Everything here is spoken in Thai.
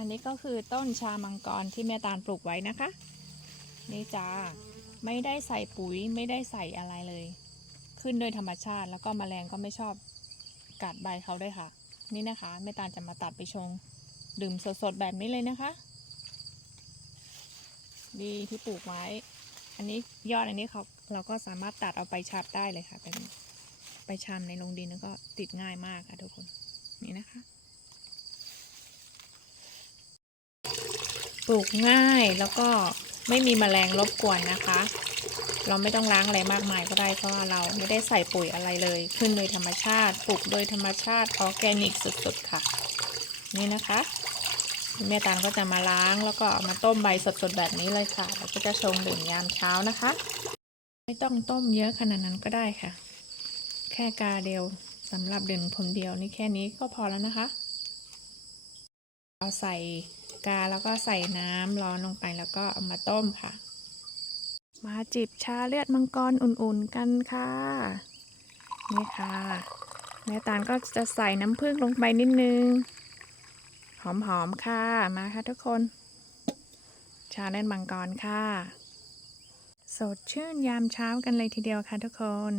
อันนี้ก็คือต้นชามังกรที่แม่ตาลปลูกไว้นะคะ นี่จ้าไม่ได้ใส่ปุ๋ยไม่ได้ใส่อะไรเลย ขึ้นโดยธรรมชาติแล้วก็แมลงก็ไม่ชอบกัดใบเขาด้วยค่ะ นี่นะคะแม่ตาลจะมาตัดไปชง ดื่มสดๆแบบนี้เลยนะคะ ดีที่ปลูกไว้ อันนี้ยอดอันนี้เขาเราก็สามารถตัดเอาไปชับได้เลยค่ะเป็นไปชำในโรงดินแล้วก็ติดง่ายมากค่ะทุกคนนี่นะคะ ปลูกง่ายแล้วก็ไม่มีแมลงรบกวนนะคะ เราไม่ต้องล้างอะไรมากมายก็ได้เพราะว่าเราไม่ได้ใส่ปุ๋ยอะไรเลย ขึ้นโดยธรรมชาติปลูกโดยธรรมชาติออแกนิกสุดๆค่ะ นี่นะคะแม่ตาลก็จะมาล้างแล้วก็เอามาต้มใบสดๆแบบนี้เลยค่ะแล้วก็จะชงดื่มยามเช้านะคะ ไม่ต้องต้มเยอะขนาดนั้นก็ได้ค่ะ แค่กาเดียวสำหรับดื่มคนเดียวนี่แค่นี้ก็พอแล้วนะคะเอาใส่ กาแล้วก็ใส่น้ำร้อนลงไปแล้วก็เอามาต้มค่ะ มาจิบชาเลือดมังกรอุ่นๆกันค่ะ นี่ค่ะ แม่ตาลก็จะใส่น้ำผึ้งลงไปนิดนึง หอมๆค่ะ มาค่ะทุกคน ชาเลือดมังกรค่ะ สดชื่นยามเช้ากันเลยทีเดียวค่ะทุกคน